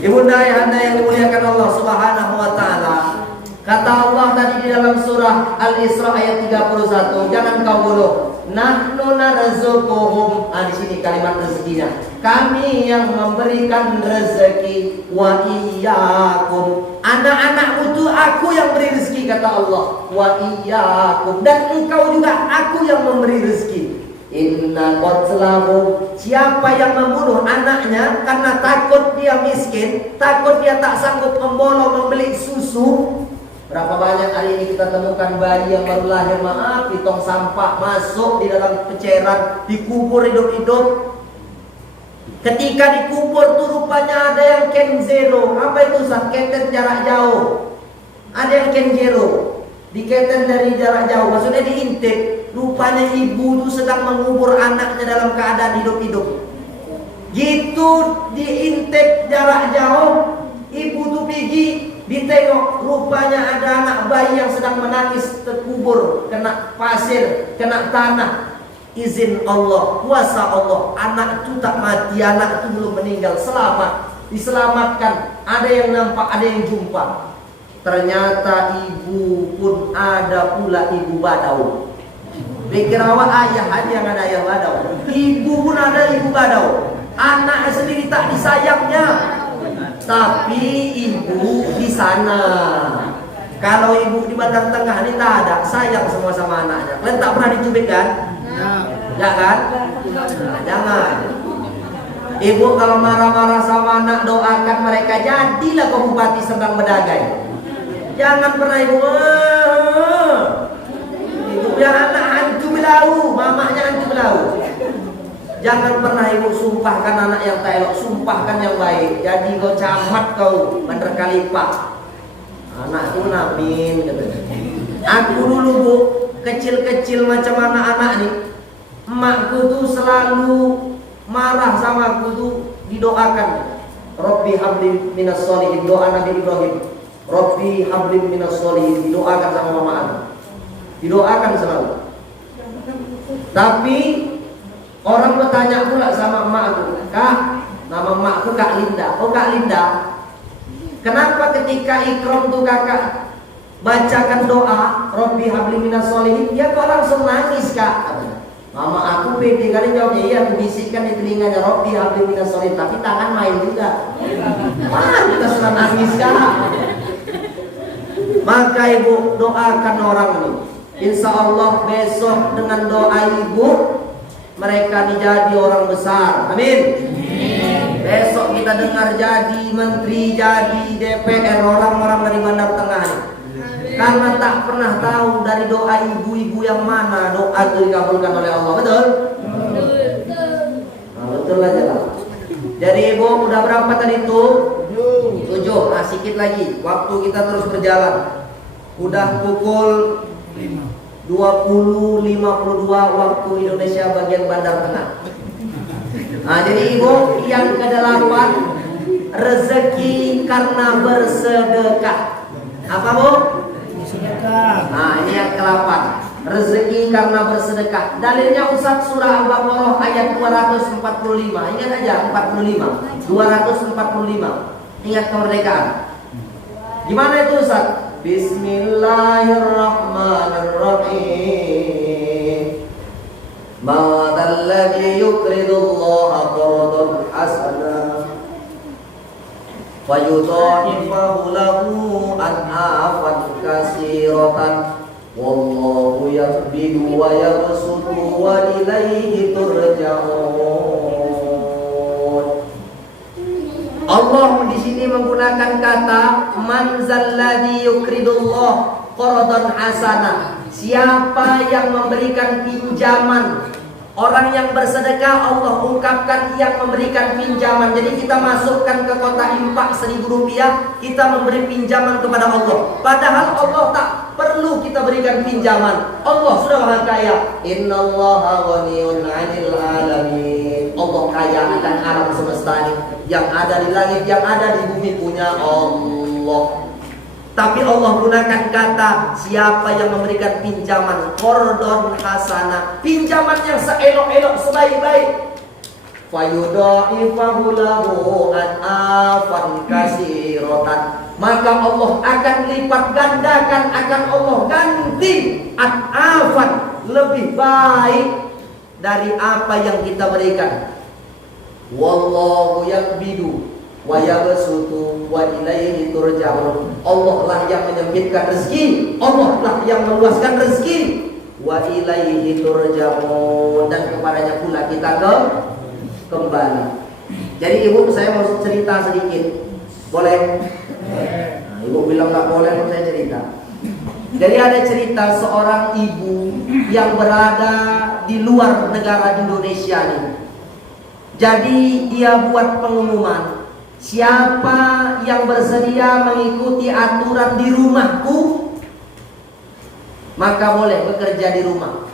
Ibunda ayahanda yang dimuliakan Allah Subhanahu wa taala. Kata Allah tadi di dalam surah Al-Isra ayat 31, jangan kau bunuh. Nahnu narzuquhum. Di sini kalimat rezekinya. Kami yang memberikan rezeki, wa iyyakum. Anak-anakmu itu aku yang beri rezeki, kata Allah. Wa iyyakum. Dan engkau juga aku yang memberi rezeki. Inna qatlahu. Siapa yang membunuh anaknya karena takut dia miskin, takut dia tak sanggup membolong membeli susu. Berapa banyak hari ini kita temukan bayi yang baru lahir, di tong sampah, masuk di dalam peceran, dikubur hidup-hidup. Ketika dikubur tuh rupanya ada yang kenzero. Apa itu Ustaz? Keten jarak jauh. Ada yang kenzero, diketen dari jarak jauh, maksudnya diintip. Rupanya ibu itu sedang mengubur anaknya dalam keadaan hidup-hidup. Gitu diintip jarak jauh, ibu tuh pergi, ditengok, rupanya ada anak bayi yang sedang menangis terkubur, kena pasir, kena tanah. Izin Allah, kuasa Allah, anak itu tak mati, anak itu belum meninggal, selamat, diselamatkan. Ada yang nampak, ada yang jumpa. Ternyata ibu pun ada pula ibu badau. Pikir awak ayah aja yang ada ayah badau. Ibu pun ada ibu badau. Anaknya sendiri tak disayangnya, tapi ibu di sana. Kalau ibu di Bandar Tengah ini tak ada sayang semua sama anaknya. Kalian tak pernah dicubit kan? Ya kan? Nah, jangan. Ibu kalau marah-marah sama anak, doakan mereka jadilah kau bupati Serdang Bedagai. Jangan pernah ibu yang anak hantu belau, mamanya hantu belau. Jangan pernah ibu sumpahkan anak yang tak elok, sumpahkan yang baik. Jadi kau camat kau, Bandar Kalipak. Anak itu namin katanya. Aku dulu bu, kecil-kecil macam anak-anak nih, emakku tuh selalu marah sama aku tuh, didoakan. Rabbi habli minas sholihin, doa Nabi Ibrahim. Rabbi habli minas sholihin, didoakan sama mama aku. Didoakan selalu. Tapi orang bertanya pula sama emak aku, Kak, nama emakku Kak Linda. Oh Kak Linda, kenapa ketika ikram tuh kakak bacakan doa Rabbi habli minas sholihin, dia kok langsung nangis Kak? Mama aku pede kali jawabnya, iya aku bisikkan di telinganya Rabbi habli minas sholihin, tapi tangan main juga. Wah, kita sudah nangis Kak. Maka ibu doakan orang ini. Insya Allah besok dengan doa ibu mereka dijadi orang besar. Amin. Besok kita dengar jadi menteri, jadi DPR, orang-orang dari Bandar Tengah ini. Karena tak pernah tahu dari doa ibu-ibu yang mana doa itu dikabulkan oleh Allah. Betul? Nah, betul aja lah. Jadi ibu udah berapa tadi itu? 7. Nah sedikit lagi, waktu kita terus berjalan. Udah pukul 20.52 waktu Indonesia bagian Bandar Tengah. Nah jadi ibu yang ke-8, rezeki karena bersedekah. Apa bu? Nah ini yang ke-8, rezeki karena bersedekah. Dalilnya Ustaz surah Al-Baqarah ayat 245. Ingat aja 45, 245. Ingat kemerdekaan. Gimana itu Ustaz? Bismillahirrahmanirrahim. Madzal ladzi yuqridullaha qardan hasanan fayudha'ifahu lahu adhafan katsiratan wallahu yaqbidu wa yabsutu wa ilaihi turja'un. Allah di sini menggunakan kata manzal ladzi yuqridullah qardan hasanah. Siapa yang memberikan pinjaman? Orang yang bersedekah Allah ungkapkan yang memberikan pinjaman. Jadi kita masukkan ke kotak infak 1.000 rupiah, kita memberi pinjaman kepada Allah. Padahal Allah tak perlu kita berikan pinjaman. Allah sudah maha kaya. Innallaha ghaniyun 'anil alamin. Allah kaya akan alam semesta ini. Yang ada di langit, yang ada di bumi punya Allah. Tapi Allah gunakan kata siapa yang memberikan pinjaman qardon hasanah, pinjaman yang seelok-elok, sebaik-baik. Fayudha'ifahu lahu ad'afan katsiratan. Maka Allah akan lipat gandakan, akan Allah ganti ad'afan, lebih baik dari apa yang kita berikan. Wallahu yakbidu wa yabsutu wa ilaihi turja'un. Allah lah yang menyempitkan rezeki, Allah lah yang meluaskan rezeki. Wa ilaihi turja'un, dan kepadanya pula kita kembali. Jadi ibu saya mau cerita sedikit. Boleh? Nah, ibu bilang nggak boleh, mau saya cerita. Jadi ada cerita seorang ibu yang berada di luar negara Indonesia nih. Jadi dia buat pengumuman, siapa yang bersedia mengikuti aturan di rumahku, maka boleh bekerja di rumah.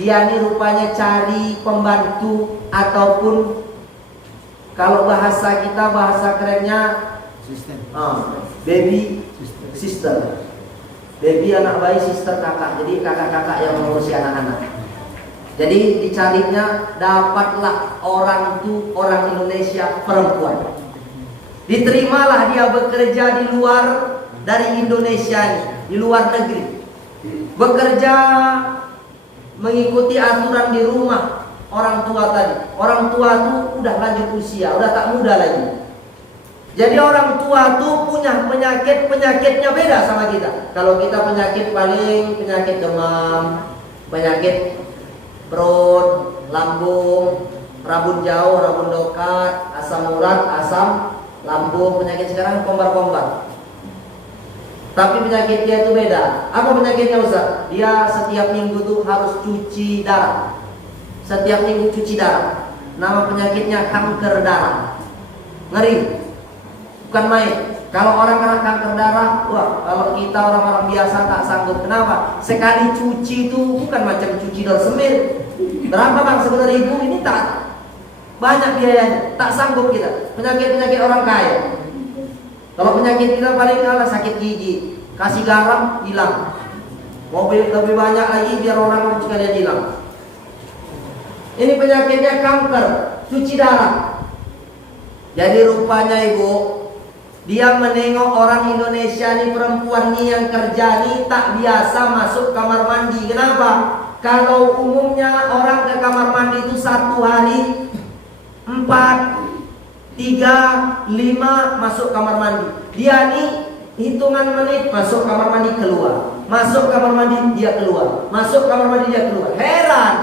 Dia ini rupanya cari pembantu ataupun kalau bahasa kita, bahasa kerennya baby sister. Baby anak bayi, sister kakak. Jadi kakak-kakak yang mengurusi anak-anak. Jadi dicarinya dapatlah orang Indonesia perempuan. Diterimalah dia bekerja di luar dari Indonesia ini, di luar negeri. Bekerja mengikuti aturan di rumah orang tua tadi. Orang tua itu udah lanjut usia, udah tak muda lagi. Jadi orang tua tuh punya penyakitnya beda sama kita. Kalau kita penyakit paling penyakit demam, penyakit perut, lambung, rabun jauh, rabun dekat, asam urat, asam lambung. Penyakit sekarang kombar-kombar. Tapi penyakit dia itu beda. Apa penyakitnya Ustaz? Dia setiap minggu tuh harus cuci darah. Setiap minggu cuci darah. Nama penyakitnya kanker darah. Ngeri. Bukan main. Kalau orang kena kanker darah, wah, kalau kita orang-orang biasa tak sanggup. Kenapa? Sekali cuci itu bukan macam cuci dor semir. Berapa bang sebenarnya ibu? Ini tak banyak biayanya. Tak sanggup kita. Penyakit-penyakit orang kaya. Kalau penyakit kita paling kalah sakit gigi, kasih garam hilang. Mau lebih banyak lagi biar orang sekalian hilang. Ini penyakitnya kanker, cuci darah. Jadi rupanya ibu, dia menengok orang Indonesia nih, perempuan nih yang kerja nih tak biasa masuk kamar mandi. Kenapa? Kalau umumnya orang ke kamar mandi itu 1 hari 4, 3, 5 masuk kamar mandi. Dia nih hitungan menit masuk kamar mandi keluar. Masuk kamar mandi dia keluar. Masuk kamar mandi dia keluar. Heran.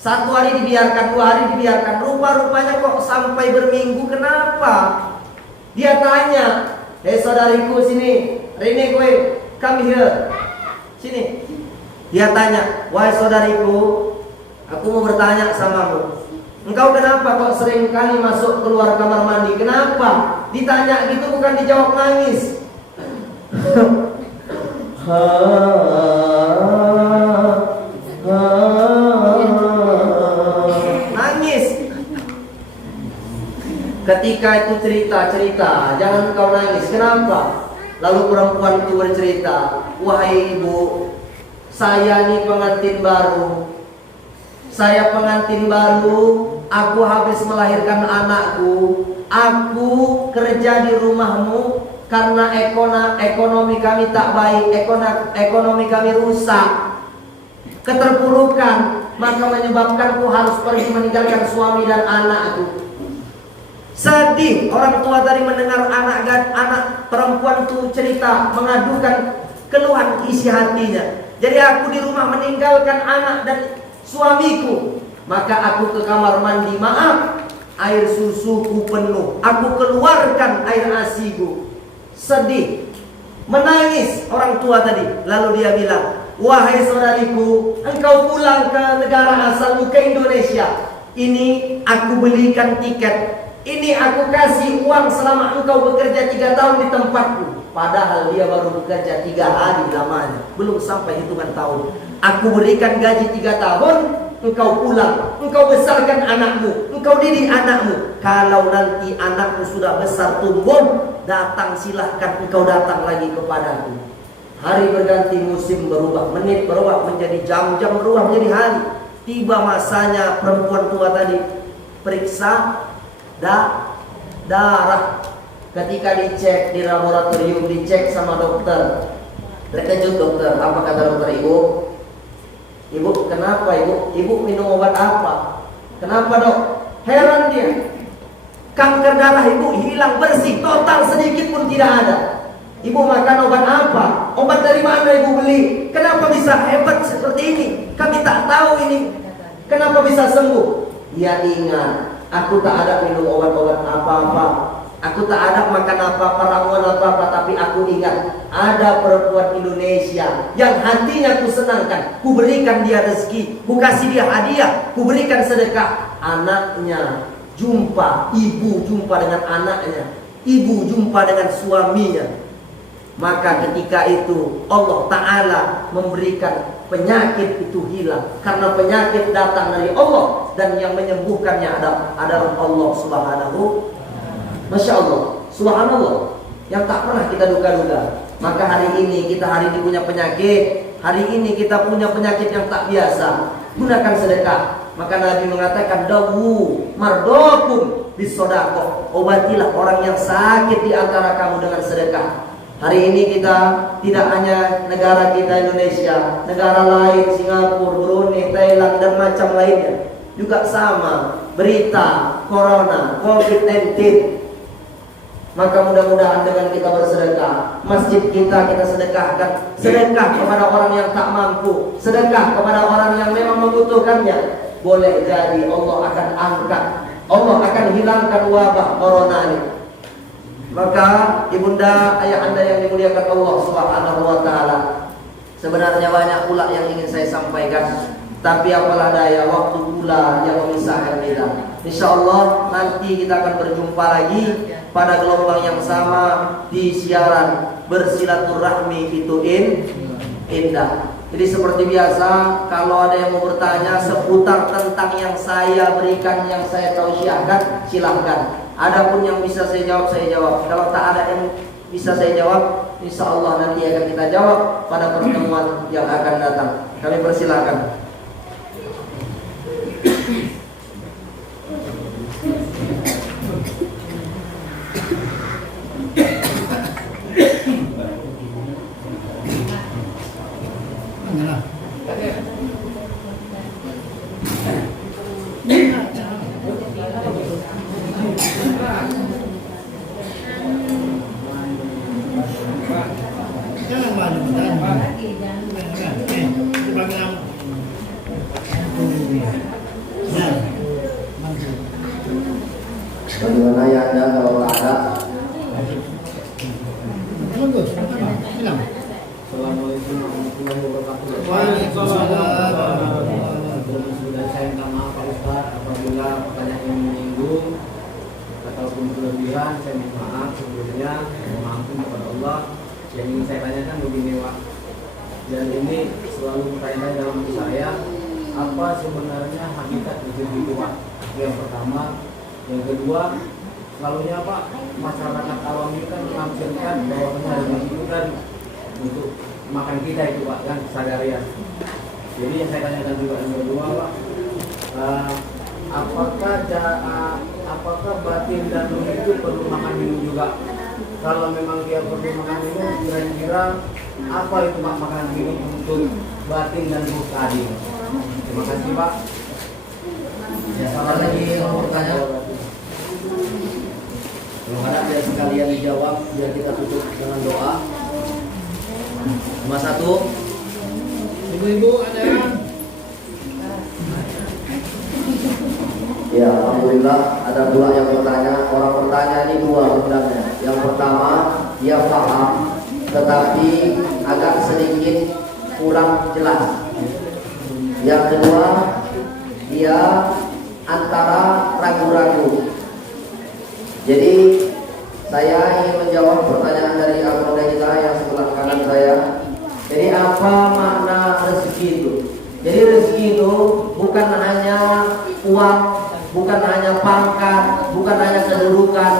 1 hari dibiarkan, 2 hari dibiarkan. Rupa-rupanya kok sampai berminggu. Kenapa? Dia tanya, saudariku sini, Rene gue, come here. Sini. Dia tanya, wahai saudariku, aku mau bertanya samamu. Engkau kenapa kok sering kali masuk keluar kamar mandi? Kenapa? Ditanya gitu bukan dijawab nangis. Nangis. Ketika itu cerita, jangan kau nangis. Kenapa? Lalu perempuan itu bercerita, wahai ibu, saya ini pengantin baru. Saya pengantin baru, aku habis melahirkan anakku. Aku kerja di rumahmu karena ekonomi kami tak baik, ekonomi kami rusak, keterpurukan, maka menyebabkanku harus pergi meninggalkan suami dan anakku. Sedih orang tua tadi mendengar anak perempuan itu cerita, mengadukan keluhan isi hatinya. Jadi aku di rumah meninggalkan anak dan suamiku, maka aku ke kamar mandi, maaf, air susuku penuh, aku keluarkan air asiku. Sedih, menangis orang tua tadi. Lalu dia bilang, wahai saudariku, engkau pulang ke negara asalmu, ke Indonesia. Ini aku belikan tiket, ini aku kasih uang selama engkau bekerja 3 tahun di tempatku. Padahal dia baru bekerja 3 hari lamanya, belum sampai hitungan tahun. Aku berikan gaji 3 tahun, engkau pulang, engkau besarkan anakmu, engkau didik anakmu. Kalau nanti anakmu sudah besar tumbuh, datang, silahkan engkau datang lagi kepadaku. Hari berganti, musim berubah, menit berubah menjadi jam, jam berubah menjadi hari. Tiba masanya perempuan tua tadi periksa darah. Ketika dicek di laboratorium, dicek sama dokter, terkejut dokter. Apa kata dokter? Ibu kenapa ibu? Ibu minum obat apa? Kenapa dok? Heran dia. Kanker darah ibu hilang bersih, total, sedikit pun tidak ada. Ibu makan obat apa? Obat dari mana ibu beli? Kenapa bisa hebat seperti ini? Kami tak tahu ini. Kenapa bisa sembuh? Dia ingat, aku tak ada minum obat-obat apa-apa. Aku tak ada makan apa-apa, ramuan apa-apa. Tapi aku ingat, ada perempuan Indonesia yang hatinya ku senangkan. Ku berikan dia rezeki, ku kasih dia hadiah, ku berikan sedekah. Anaknya jumpa, ibu jumpa dengan anaknya, ibu jumpa dengan suaminya, maka ketika itu Allah Ta'ala memberikan penyakit itu hilang. Karena penyakit datang dari Allah, dan yang menyembuhkannya adalah Allah Subhanahu. Masya Allah, Subhanallah, yang tak pernah kita duga-duga. Maka hari ini kita punya penyakit. Hari ini kita punya penyakit yang tak biasa. Gunakan sedekah. Maka Nabi mengatakan, dawu mardokum bisodaqah. Obatilah orang yang sakit di antara kamu dengan sedekah. Hari ini kita tidak hanya negara kita Indonesia, negara lain Singapura, Brunei, Thailand dan macam lainnya juga sama berita corona, COVID-19. Maka mudah-mudahan dengan kita bersedekah, masjid kita sedekahkan, sedekah kepada orang yang tak mampu, sedekah kepada orang yang memang membutuhkannya. Boleh jadi Allah akan angkat, Allah akan hilangkan wabah corona ini. Maka ibunda, ayah anda yang dimuliakan Allah Subhanahu wa Ta'ala, sebenarnya banyak pula yang ingin saya sampaikan, tapi apalah daya, waktu pula yang memisahkan kita. Insya Allah nanti kita akan berjumpa lagi pada gelombang yang sama di siaran bersilaturahmi itu indah. Jadi seperti biasa, kalau ada yang mau bertanya seputar tentang yang saya berikan, yang saya tausiahkan, silahkan. Adapun yang bisa saya jawab, saya jawab. Kalau tak ada yang bisa saya jawab, insya Allah nanti akan kita jawab pada pertemuan yang akan datang. Kami persilahkan. Bagaimana ya anda kalau tak ada? Assalamualaikum warahmatullahi wabarakatuh. Waalaikumsalam. Sudah saya minta maaf Pak Ustaz apabila pertanyaan yang menyinggung ataupun kelebihan, saya minta maaf sebelumnya. Mohon ampun kepada Allah. Yang ingin saya tanyakan begini Pak, dan ini selalu bertanya dalam hati saya, apa sebenarnya hakikat rezeki itu Pak? Yang pertama. Yang kedua, selalunya Pak, masyarakat awam ini kan menafsirkan bahwa rezeki itu kan untuk makan kita itu Pak, kan kesadaran. Jadi yang saya tanyakan juga yang kedua Pak, apakah batin dan ruh itu perlu makan minum juga? Kalau memang dia perlu makan minum, kira-kira apa itu Pak makan minum untuk batin dan ruh tadi? Terima kasih Pak. Ya, salah lagi yang mau bertanya. Kalau ada biar sekalian dijawab, biar kita tutup dengan doa. Cuma satu. Ibu-ibu ada yang? Ya, alhamdulillah ada pula yang bertanya. Orang bertanya ini dua sebenarnya. Yang pertama, dia paham, tetapi agak sedikit kurang jelas. Yang kedua, dia antara ragu-ragu. Jadi saya ingin menjawab pertanyaan dari anggota kita yang sebelah kanan saya. Jadi apa makna rezeki itu? Jadi rezeki itu bukan hanya uang, bukan hanya pangkat, bukan hanya kedudukan.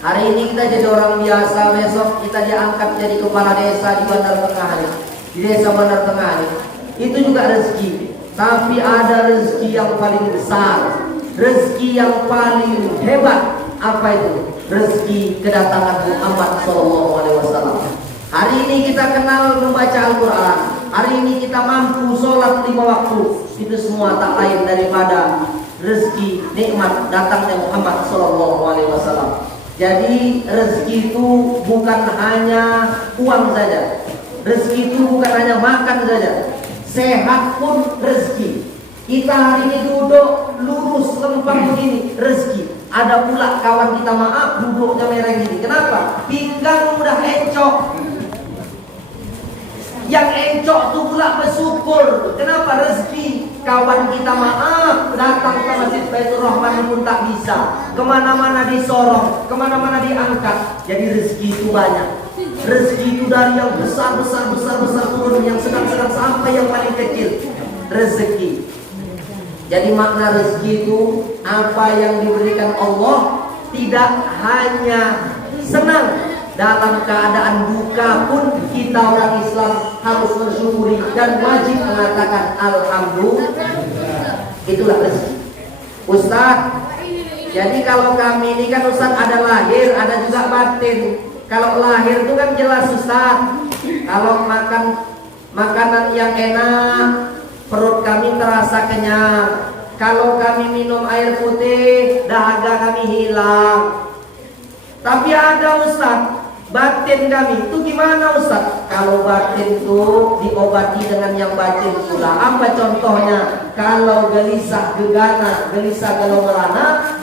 Hari ini kita jadi orang biasa, besok kita diangkat jadi kepala desa di Bandar Tengah ini, di desa Bandar Tengah ini. Itu juga rezeki. Tapi ada rezeki yang paling besar, rezeki yang paling hebat. Apa itu? Rezeki kedatangan Muhammad SAW. Hari ini kita kenal membaca Al-Quran. Hari ini kita mampu sholat 5 waktu. Itu semua tak lain daripada rezeki nikmat datangnya Muhammad SAW. Jadi rezeki itu bukan hanya uang saja. Rezeki itu bukan hanya makan saja. Sehat pun rezeki. Kita hari ini duduk lurus lempang begini, rezeki. Ada pula kawan kita, maaf, duduknya merah gini. Kenapa? Pinggang udah encok. Yang encok tuh pula bersyukur. Kenapa? Rezeki. kawan kita maaf datang ke Masjid Baitur Rahman pun tak bisa, kemana-mana disorong, kemana-mana diangkat. Jadi rezeki itu banyak. Rezeki itu dari yang besar turun, yang sedang sampai yang paling kecil. Rezeki. Jadi makna rezeki itu apa yang diberikan Allah, tidak hanya senang, dalam keadaan duka pun kita orang Islam harus bersyukuri dan wajib mengatakan alhamdulillah. Itulah rezeki. Ustaz, jadi kalau kami ini kan Ustaz ada lahir, ada juga batin. Kalau lahir itu kan jelas Ustaz, kalau makan makanan yang enak, perut kami terasa kenyang. Kalau kami minum air putih, dahaga kami hilang. Tapi ada Ustaz, batin kami itu gimana Ustaz? Kalau batin itu diobati dengan yang batin pula. Apa contohnya? Kalau gelisah gegana, gelisah galau merana,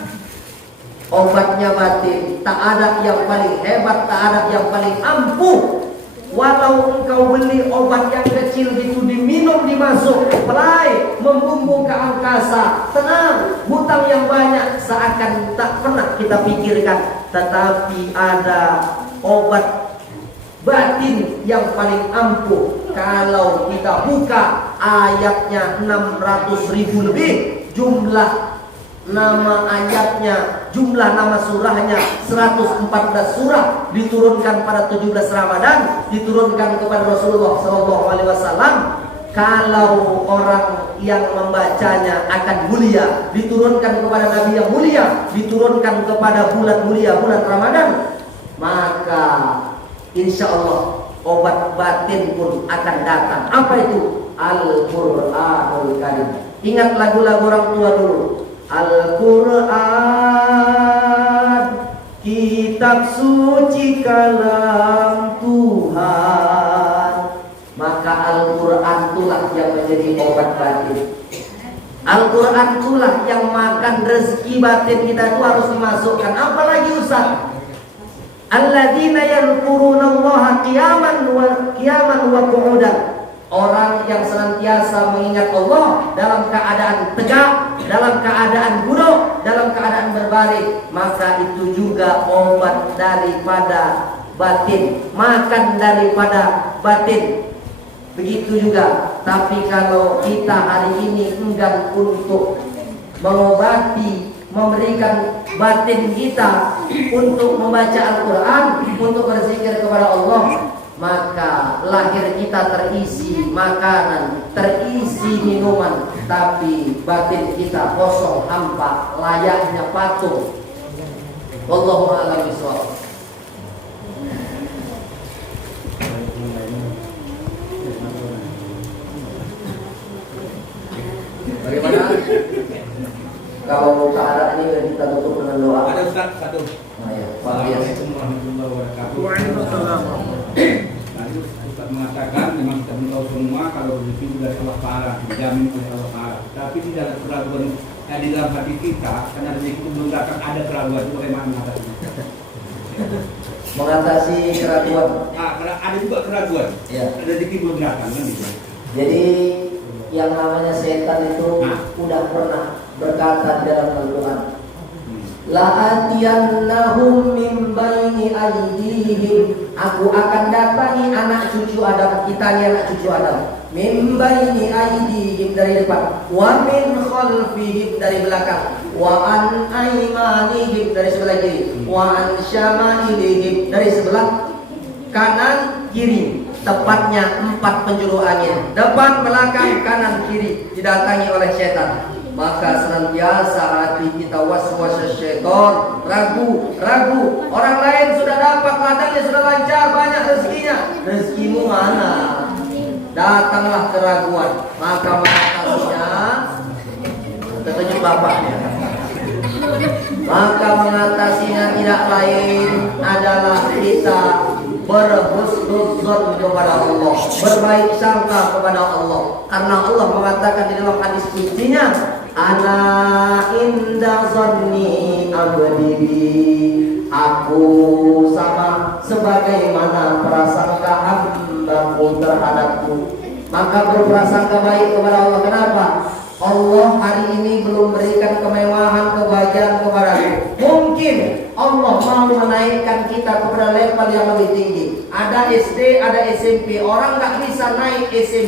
obatnya batin. Tak ada yang paling hebat, tak ada yang paling ampuh. Walau engkau beli obat yang kecil itu diminum, dimasuk pelai, membumbung ke angkasa, tenang, hutang yang banyak seakan tak pernah kita pikirkan. Tetapi ada obat batin yang paling ampuh. Kalau kita buka ayatnya 600.000 lebih, jumlah nama ayatnya, jumlah nama surahnya 114 surah, diturunkan pada 17 Ramadan, diturunkan kepada Rasulullah SAW. Kalau orang yang membacanya akan mulia, diturunkan kepada Nabi yang mulia, diturunkan kepada bulan mulia, bulan Ramadan, maka insya Allah obat batin pun akan datang. Apa itu? Al-Quranul Karim. Ingat lagu-lagu orang tua dulu. Al-Quran, kitab suci kalam Tuhan. Maka Al-Quran itulah yang menjadi obat batin. Al-Quran itulah yang makan rezeki batin kita itu harus dimasukkan. Apalagi Ustaz? Alladzina yadhkurunallaha qiyaman wa qu'udan. Orang yang senantiasa mengingat Allah dalam keadaan tegak, dalam keadaan duduk, dalam keadaan berbaring, maka itu juga obat daripada batin, makan daripada batin. Begitu juga. Tapi kalau kita hari ini enggan untuk mengobati, memberikan batin kita untuk membaca Al-Quran, untuk berzikir kepada Allah, maka lahir kita terisi makanan, terisi minuman, tapi batin kita kosong, hampa, layaknya patung. Wallahu a'lam bishawab. Bagaimana? Kalau keadaan ini kita tutup dengan doa. Ada Ustaz satu. Oh, ya. Assalamualaikum warahmatullahi wabarakatuh. Waalaikumsalam. Tadi Ustaz mengatakan memang kita tahu semua kalau rezeki dari Allah Taala, dijamin oleh Allah Taala. Tapi tidak ada keraguan di dalam hati kita karena rezeki itu belum datang, ada keraguan. Itu bagaimana mengatasinya? Mengatasi keraguan. Karena ada juga keraguan. Ya. Rezeki belum datang kan gitu. Jadi yang namanya setan itu udah pernah berkata di dalam Al-Quran, la'atiyannahum min baini aydihim, aku akan datangi anak cucu Adam, kita ini anak cucu Adam, min baini aydihim dari depan, wa min khalfihim dari belakang, wa an aymanihim dari sebelah kiri, wa an syama'ilihim dari sebelah kanan kiri. Tepatnya 4 penjuruannya, depan, belakang, kanan, kiri, didatangi oleh setan. Maka senantiasa hati kita waswas syaitan, ragu. Orang lain sudah dapat, ladangnya sudah lancar, banyak rezekinya, rezekimu mana? Datanglah keraguan. Maka mengatasinya, tertunjuk bapaknya. Maka mengatasinya tidak lain adalah kita berhusnuzon kepada Allah, berbaik sangka kepada Allah. Karena Allah mengatakan di dalam hadis kuncinya, ana inda zanni abdi, aku sama sebagaimana prasangka hambaku terhadapku. Maka berprasangka baik kepada Allah. Kenapa? mau menaikkan kita kepada level yang lebih tinggi. Ada SD, ada SMP. Orang nggak bisa naik SMP.